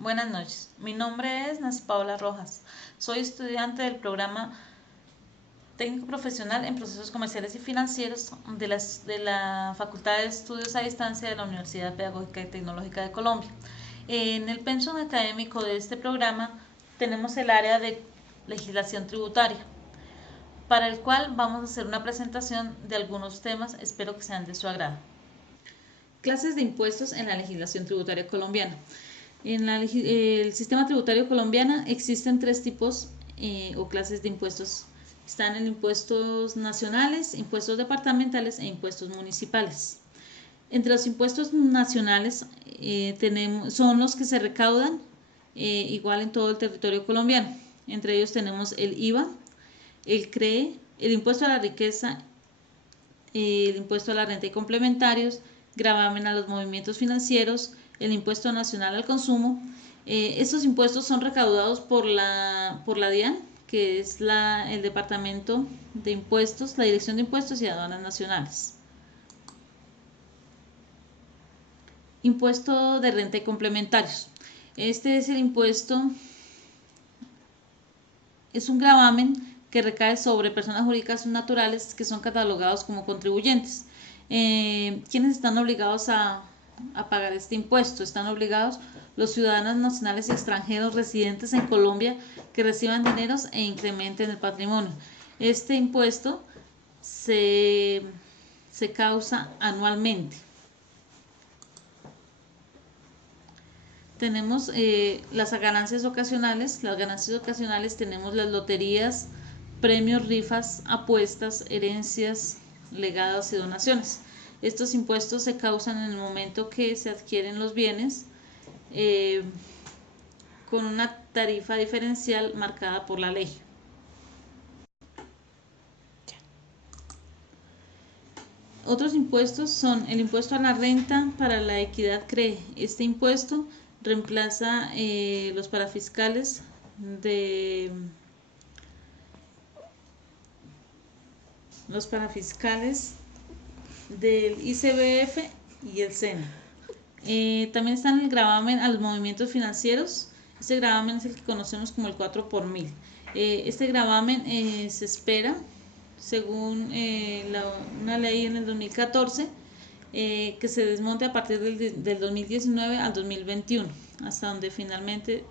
Buenas noches, mi nombre es Nancy Paola Rojas, soy estudiante del programa técnico profesional en procesos comerciales y financieros de la Facultad de Estudios a Distancia de la Universidad Pedagógica y Tecnológica de Colombia. En el pensum académico de este programa tenemos el área de legislación tributaria, para el cual vamos a hacer una presentación de algunos temas, espero que sean de su agrado. Clases de impuestos en la legislación tributaria colombiana. El sistema tributario colombiano existen tres tipos o clases de impuestos. Están en impuestos nacionales, impuestos departamentales e impuestos municipales. Entre los impuestos nacionales son los que se recaudan igual en todo el territorio colombiano. Entre ellos tenemos el IVA, el CREE, el impuesto a la riqueza, el impuesto a la renta y complementarios, gravamen a los movimientos financieros, el impuesto nacional al consumo. Estos impuestos son recaudados por la DIAN, que es el Departamento de Impuestos, la Dirección de Impuestos y Aduanas Nacionales. Impuesto de renta y complementarios. Este es el impuesto, es un gravamen que recae sobre personas jurídicas naturales que son catalogados como contribuyentes. ¿Quiénes están obligados a pagar este impuesto? Están obligados los ciudadanos nacionales y extranjeros residentes en Colombia que reciban dineros e incrementen el patrimonio. Este impuesto se causa anualmente. Tenemos las ganancias ocasionales. Las ganancias ocasionales tenemos las loterías, premios, rifas, apuestas, herencias, legados y donaciones. Estos impuestos se causan en el momento que se adquieren los bienes con una tarifa diferencial marcada por la ley. Otros impuestos son el impuesto a la renta para la equidad CREE. Este impuesto reemplaza los parafiscales del ICBF y el SENA. También están el gravamen a los movimientos financieros. Este gravamen es el que conocemos como el 4 por mil. Este gravamen se espera, según una ley en el 2014, que se desmonte a partir del 2019 al 2021, hasta donde finalmente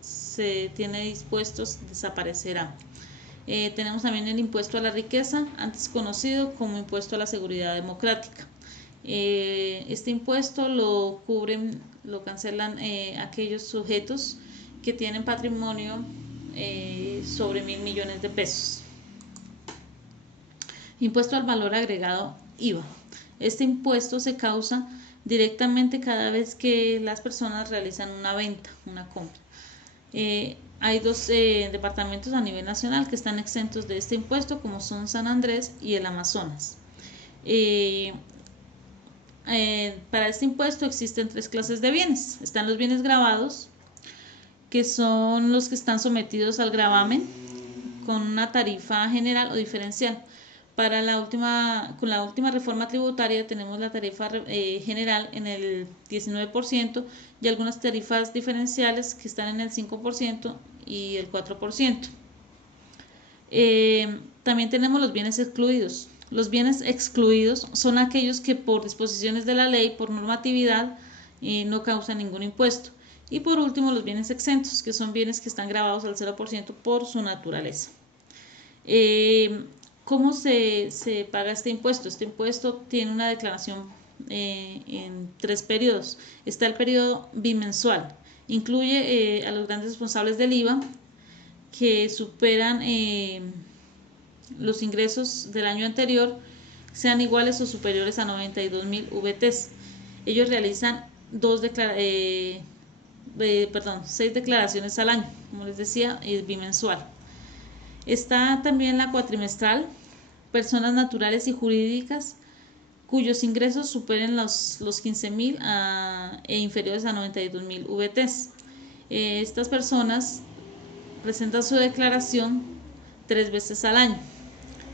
se tiene dispuestos desaparecerá. Tenemos también el impuesto a la riqueza, antes conocido como impuesto a la seguridad democrática. Este impuesto lo cancelan aquellos sujetos que tienen patrimonio sobre 1.000 millones de pesos. Impuesto al valor agregado IVA. Este impuesto se causa directamente cada vez que las personas realizan una venta, una compra. Hay dos departamentos a nivel nacional que están exentos de este impuesto, como son San Andrés y el Amazonas. Para este impuesto existen tres clases de bienes. Están los bienes gravados, que son los que están sometidos al gravamen con una tarifa general o diferencial. Con la última reforma tributaria tenemos la tarifa general en el 19% y algunas tarifas diferenciales que están en el 5% y el 4%. También tenemos los bienes excluidos. Los bienes excluidos son aquellos que por disposiciones de la ley, por normatividad, no causan ningún impuesto. Y por último, los bienes exentos, que son bienes que están gravados al 0% por su naturaleza. ¿Cómo se paga este impuesto? Este impuesto tiene una declaración en 3 periodos. Está el periodo bimensual. Incluye a los grandes responsables del IVA que superan los ingresos del año anterior, sean iguales o superiores a 92.000 VTs. Ellos realizan 6 declaraciones al año, como les decía, es bimensual. Está también la cuatrimestral, personas naturales y jurídicas cuyos ingresos superen los 15.000 e inferiores a 92.000 VTs. Estas personas presentan su declaración 3 veces al año.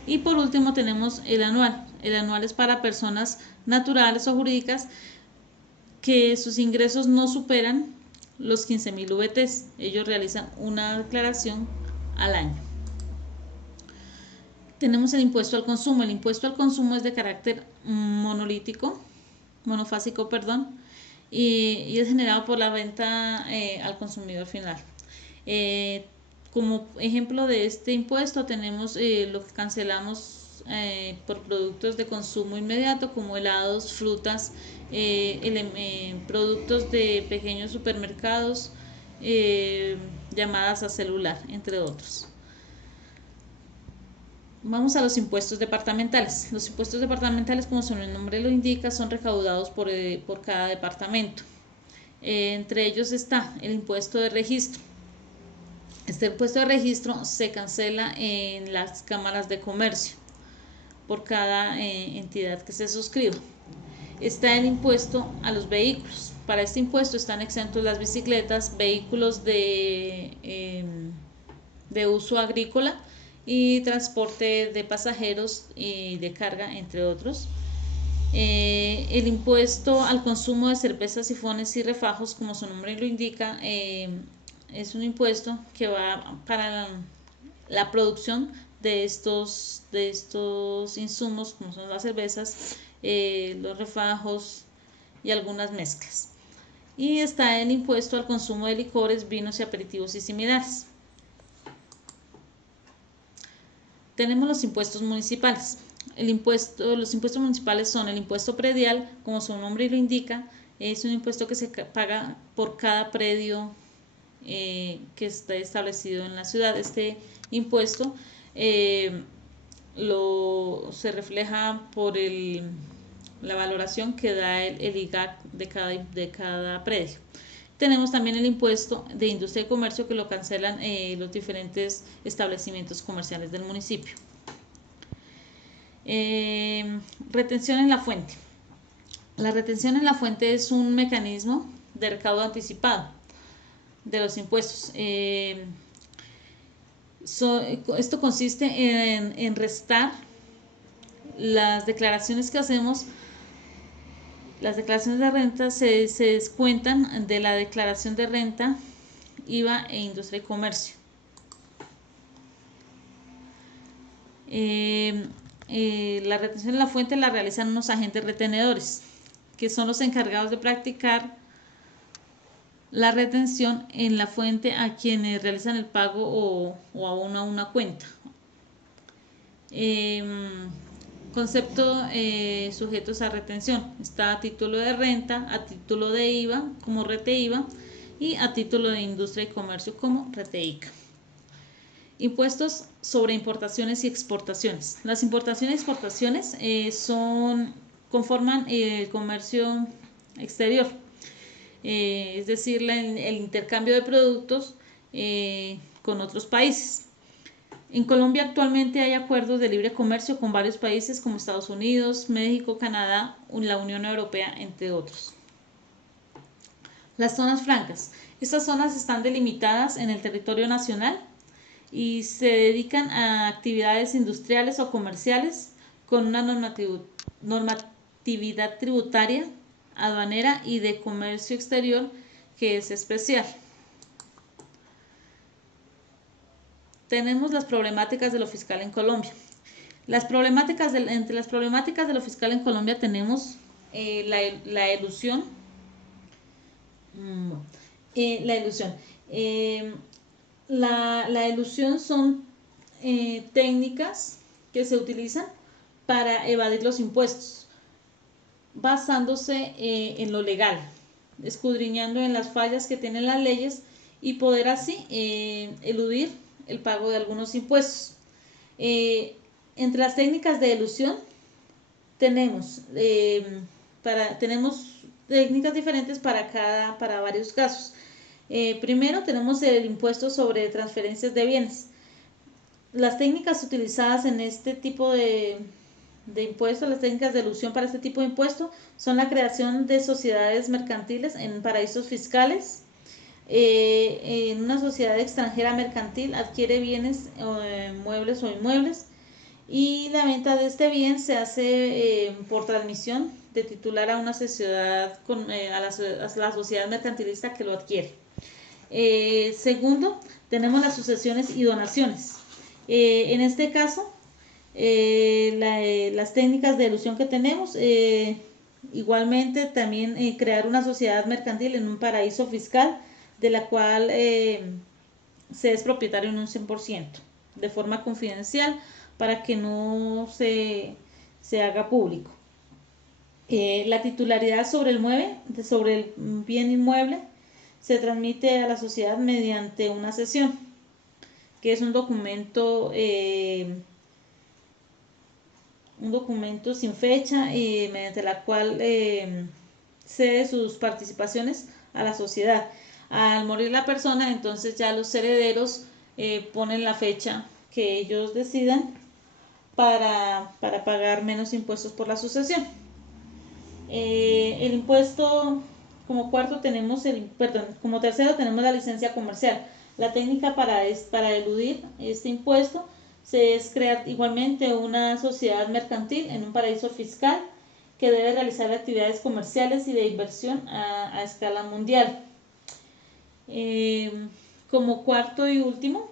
Y por último tenemos el anual. El anual es para personas naturales o jurídicas que sus ingresos no superan los 15.000 VTs. Ellos realizan una declaración al año. Tenemos el impuesto al consumo. El impuesto al consumo es de carácter monofásico, y es generado por la venta al consumidor final. Como ejemplo de este impuesto tenemos lo que cancelamos por productos de consumo inmediato, como helados, frutas, productos de pequeños supermercados, llamadas a celular, entre otros. Vamos a los impuestos departamentales. Los impuestos departamentales, como su nombre lo indica, son recaudados por cada departamento. Entre ellos está el impuesto de registro. Este impuesto de registro se cancela en las cámaras de comercio por cada entidad que se suscriba. Está el impuesto a los vehículos. Para este impuesto están exentos las bicicletas, vehículos de uso agrícola y transporte de pasajeros y de carga, entre otros. El impuesto al consumo de cervezas, sifones y refajos, como su nombre lo indica, es un impuesto que va para la producción de estos insumos, como son las cervezas, los refajos y algunas mezclas. Y está el impuesto al consumo de licores, vinos y aperitivos y similares. Tenemos los impuestos municipales. Los impuestos municipales son el impuesto predial, como su nombre lo indica, es un impuesto que se paga por cada predio que está establecido en la ciudad. Este impuesto se refleja por la valoración que da el IGAC de cada predio. Tenemos también el impuesto de industria y comercio, que lo cancelan los diferentes establecimientos comerciales del municipio. Retención en la fuente. La retención en la fuente es un mecanismo de recaudo anticipado de los impuestos. Esto consiste en restar las declaraciones que hacemos. Las declaraciones de renta se descuentan de la declaración de renta, IVA e industria y comercio. La retención en la fuente la realizan unos agentes retenedores, que son los encargados de practicar la retención en la fuente a quienes realizan el pago o a una cuenta. Concepto sujetos a retención. Está a título de renta, a título de IVA como RETEIVA y a título de industria y comercio como RETEICA. Impuestos sobre importaciones y exportaciones. Las importaciones y exportaciones conforman el comercio exterior, es decir, el intercambio de productos con otros países. En Colombia actualmente hay acuerdos de libre comercio con varios países como Estados Unidos, México, Canadá, la Unión Europea, entre otros. Las zonas francas. Estas zonas están delimitadas en el territorio nacional y se dedican a actividades industriales o comerciales con una normatividad tributaria, aduanera y de comercio exterior que es especial. Tenemos las problemáticas de lo fiscal en Colombia. Entre las problemáticas de lo fiscal en Colombia tenemos la elusión. La elusión son técnicas que se utilizan para evadir los impuestos, basándose en lo legal, escudriñando en las fallas que tienen las leyes y poder así eludir el pago de algunos impuestos. Entre las técnicas de elusión tenemos técnicas diferentes para varios casos. Primero tenemos el impuesto sobre transferencias de bienes. Las técnicas utilizadas en este tipo de impuestos, las técnicas de elusión para este tipo de impuesto, son la creación de sociedades mercantiles en paraísos fiscales. En una sociedad extranjera mercantil adquiere bienes, muebles o inmuebles, y la venta de este bien se hace por transmisión de titular a una sociedad a la sociedad mercantilista que lo adquiere. Segundo, tenemos las sucesiones y donaciones. En este caso, las técnicas de elusión que tenemos, igualmente también crear una sociedad mercantil en un paraíso fiscal de la cual se es propietario en un 100% de forma confidencial para que no se haga público. La titularidad sobre sobre el bien inmueble se transmite a la sociedad mediante una cesión, que es un documento sin fecha mediante la cual cede sus participaciones a la sociedad. Al morir la persona, entonces ya los herederos ponen la fecha que ellos decidan para pagar menos impuestos por la sucesión. El impuesto, como cuarto tenemos como tercero tenemos la licencia comercial. La técnica para eludir este impuesto es crear igualmente una sociedad mercantil en un paraíso fiscal que debe realizar actividades comerciales y de inversión a escala mundial. Como cuarto y último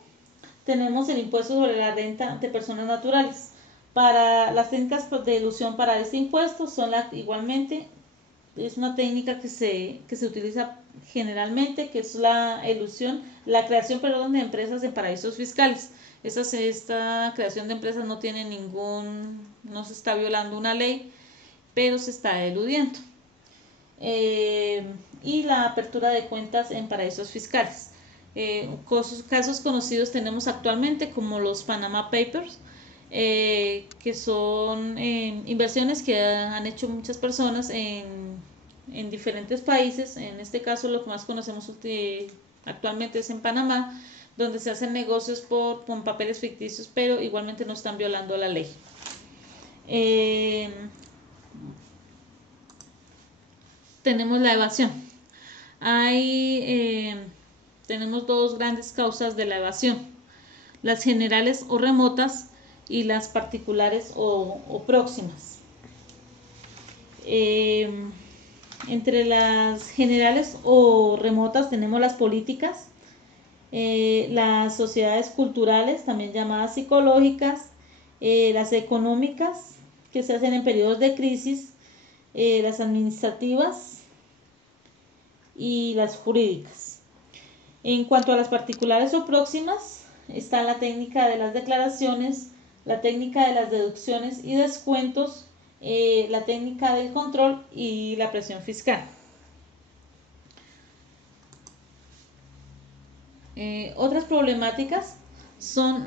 tenemos el impuesto sobre la renta de personas naturales. Para las técnicas de elusión para este impuesto son igualmente es una técnica que se utiliza generalmente, que es la creación de empresas en paraísos fiscales. Esta creación de empresas no tiene no se está violando una ley, pero se está eludiendo. Y la apertura de cuentas en paraísos fiscales. Casos conocidos tenemos actualmente como los Panama Papers, que son inversiones que han hecho muchas personas en diferentes países. En este caso lo que más conocemos actualmente es en Panamá, donde se hacen negocios con papeles ficticios, pero igualmente no están violando la ley. Tenemos la evasión. Tenemos dos grandes causas de la evasión: las generales o remotas y las particulares o próximas. Entre las generales o remotas tenemos las políticas, las sociedades culturales, también llamadas psicológicas, las económicas, que se hacen en periodos de crisis, las administrativas y las jurídicas. En cuanto a las particulares o próximas, está la técnica de las declaraciones, la técnica de las deducciones y descuentos, la técnica del control y la presión fiscal. Otras problemáticas son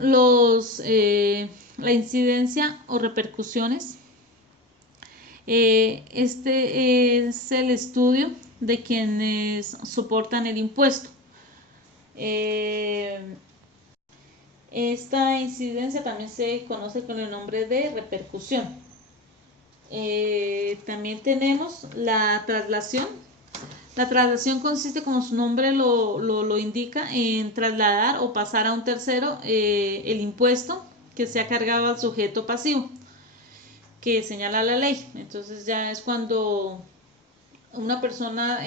la incidencia o repercusiones. Este es el estudio de quienes soportan el impuesto. Esta incidencia también se conoce con el nombre de repercusión. También tenemos la traslación. La traslación consiste, como su nombre lo indica, en trasladar o pasar a un tercero el impuesto que se ha cargado al sujeto pasivo que señala la ley. Entonces ya es cuando una persona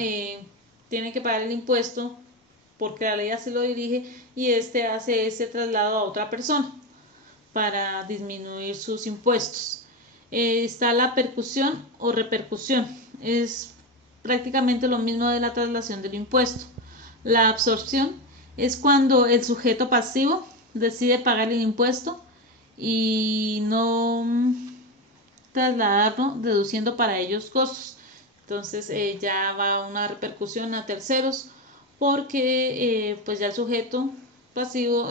tiene que pagar el impuesto porque la ley así lo dirige y hace ese traslado a otra persona para disminuir sus impuestos. Está la percusión o repercusión. Es prácticamente lo mismo de la traslación del impuesto. La absorción es cuando el sujeto pasivo decide pagar el impuesto y no trasladarlo, deduciendo para ellos costos. Entonces ya va una repercusión a terceros porque pues ya el sujeto pasivo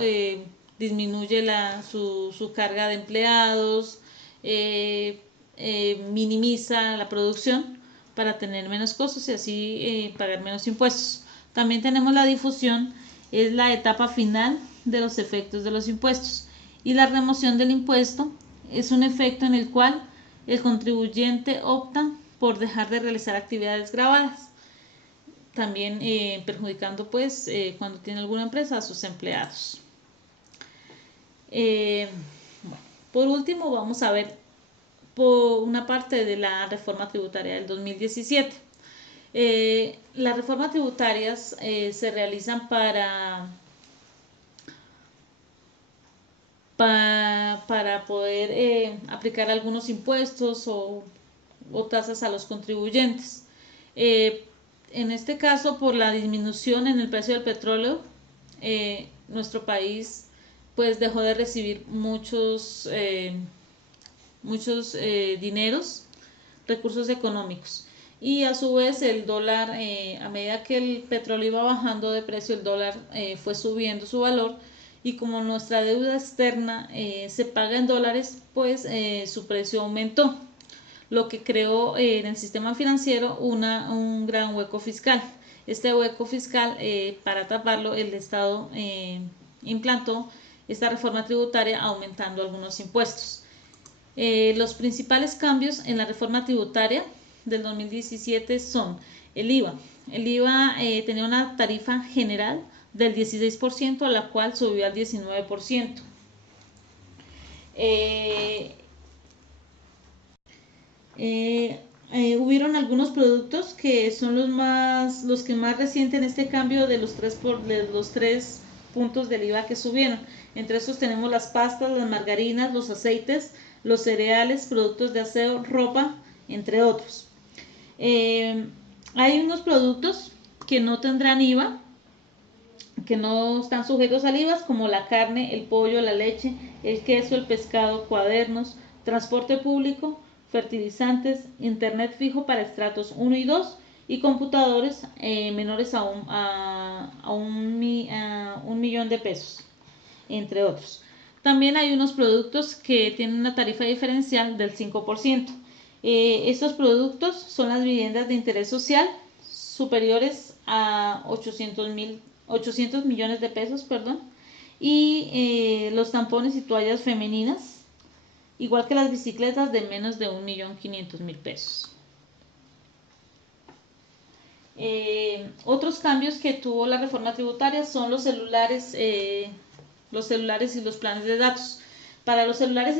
disminuye su carga de empleados, minimiza la producción para tener menos costos y así pagar menos impuestos. También tenemos la difusión, es la etapa final de los efectos de los impuestos, y la remoción del impuesto es un efecto en el cual el contribuyente opta por dejar de realizar actividades gravadas, también perjudicando pues cuando tiene alguna empresa a sus empleados. Por último vamos a ver por una parte de la reforma tributaria del 2017. Las reformas tributarias se realizan para poder aplicar algunos impuestos o tasas a los contribuyentes. En este caso, por la disminución en el precio del petróleo, nuestro país pues dejó de recibir muchos dineros, recursos económicos, y a su vez el dólar, a medida que el petróleo iba bajando de precio, el dólar fue subiendo su valor, y como nuestra deuda externa se paga en dólares, pues su precio aumentó, lo que creó en el sistema financiero un gran hueco fiscal. Este hueco fiscal, para taparlo, el Estado implantó esta reforma tributaria aumentando algunos impuestos. Los principales cambios en la reforma tributaria del 2017 son el IVA. El IVA tenía una tarifa general del 16%, a la cual subió al 19%. Hubieron algunos productos que son los que más resienten este cambio de los tres puntos del IVA que subieron. Entre estos tenemos las pastas, las margarinas, los aceites, los cereales, productos de aseo, ropa, entre otros. Hay unos productos que no tendrán IVA, que no están sujetos al IVA, como la carne, el pollo, la leche, el queso, el pescado, cuadernos, transporte público, fertilizantes, internet fijo para estratos 1 y 2 y computadores menores a un millón de pesos, entre otros. También hay unos productos que tienen una tarifa diferencial del 5%. Estos productos son las viviendas de interés social superiores a 800 millones de pesos, y los tampones y toallas femeninas, igual que las bicicletas, de menos de 1.500.000 pesos. Otros cambios que tuvo la reforma tributaria son los celulares y los planes de datos. Para los celulares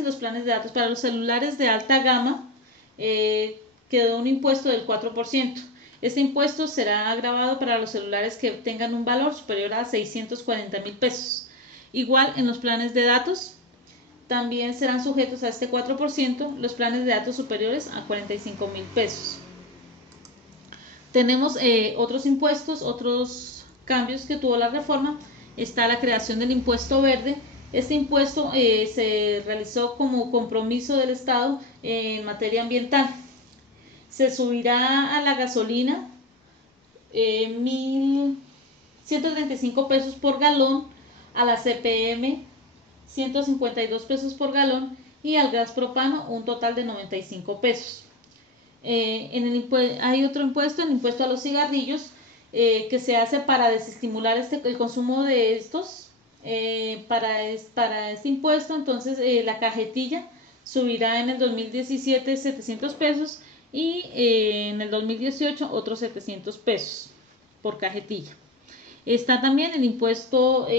de alta gama quedó un impuesto del 4%. Este impuesto será agravado para los celulares que tengan un valor superior a 640.000 pesos. Igual en los planes de datos también serán sujetos a este 4% los planes de datos superiores a 45.000 pesos. Tenemos otros impuestos, otros cambios que tuvo la reforma. Está la creación del impuesto verde. Este impuesto se realizó como compromiso del Estado en materia ambiental. Se subirá a la gasolina 1.135 pesos por galón, a la CPM 152 pesos por galón y al gas propano un total de 95 pesos. Hay otro impuesto, el impuesto a los cigarrillos, que se hace para desestimular el consumo de estos. Para este impuesto, entonces la cajetilla subirá en el 2017 700 pesos y en el 2018 otros 700 pesos por cajetilla. Está también el impuesto,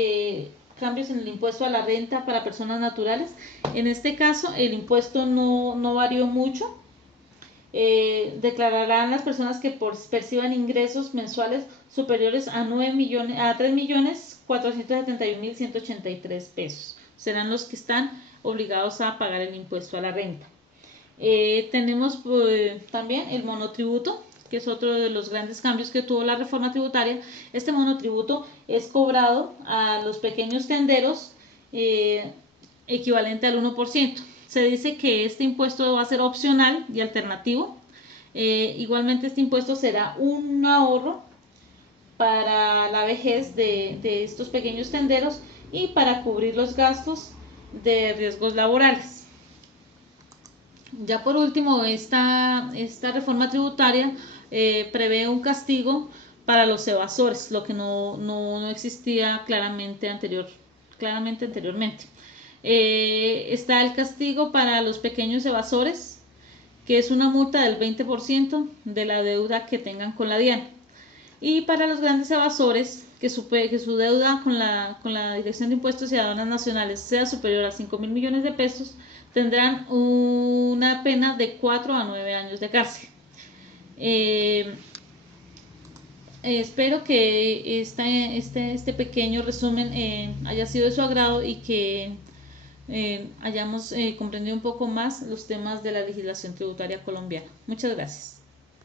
cambios en el impuesto a la renta para personas naturales. En este caso el impuesto no varió mucho. Declararán las personas que perciban ingresos mensuales superiores a 3.471.183 pesos. Serán los que están obligados a pagar el impuesto a la renta. Tenemos también el monotributo, que es otro de los grandes cambios que tuvo la reforma tributaria. Este monotributo es cobrado a los pequeños tenderos, equivalente al 1%. Se dice que este impuesto va a ser opcional y alternativo. Igualmente este impuesto será un ahorro para la vejez de estos pequeños tenderos y para cubrir los gastos de riesgos laborales. Ya por último, esta reforma tributaria prevé un castigo para los evasores, lo que no existía claramente anteriormente. Está el castigo para los pequeños evasores, que es una multa del 20% de la deuda que tengan con la DIAN. Y para los grandes evasores, que su deuda con la Dirección de Impuestos y Aduanas Nacionales sea superior a 5.000 millones de pesos, tendrán una pena de 4 a 9 años de cárcel. Espero que este pequeño resumen haya sido de su agrado y que hayamos comprendido un poco más los temas de la legislación tributaria colombiana. Muchas gracias.